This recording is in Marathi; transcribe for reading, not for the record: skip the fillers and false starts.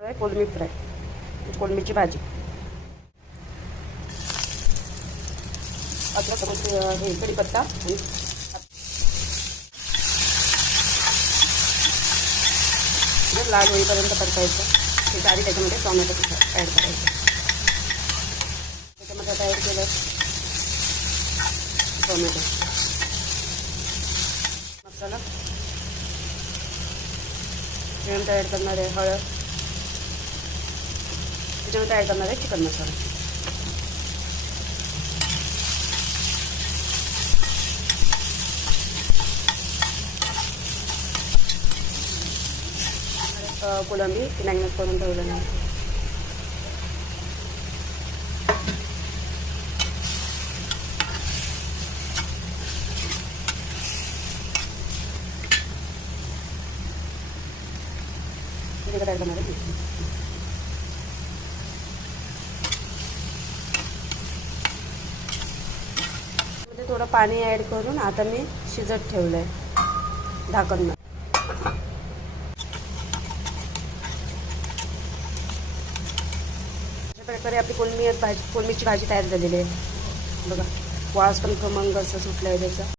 कोलमी फ्राय, कोलमीची भाजी. अद्रक हे कढीपत्ता आणि लाल होईपर्यंत परतायचं. त्याच्या आधी त्याच्यामध्ये टोमॅटो ॲड करायचं. त्याच्यामध्ये आता ॲड केलं टोमॅटो मसाला. त्याच्यानंतर ॲड करणार आहे हळद. त्याच्यानंतर ॲड करणार आहे चिकन मसाला. कोलंबी ती मॅग्नेट करून ठेवलं नाही. त्याच्याकडे ॲड करणार आहे मध्ये थोडं पाणी ॲड करून आता मी शिजत ठेवलं आहे झाकण. प्रकारे आपली कोलमीची भाजी तयार झालेली आहे बघा. वास पण खमंग असं सुटलं आहे त्याचा.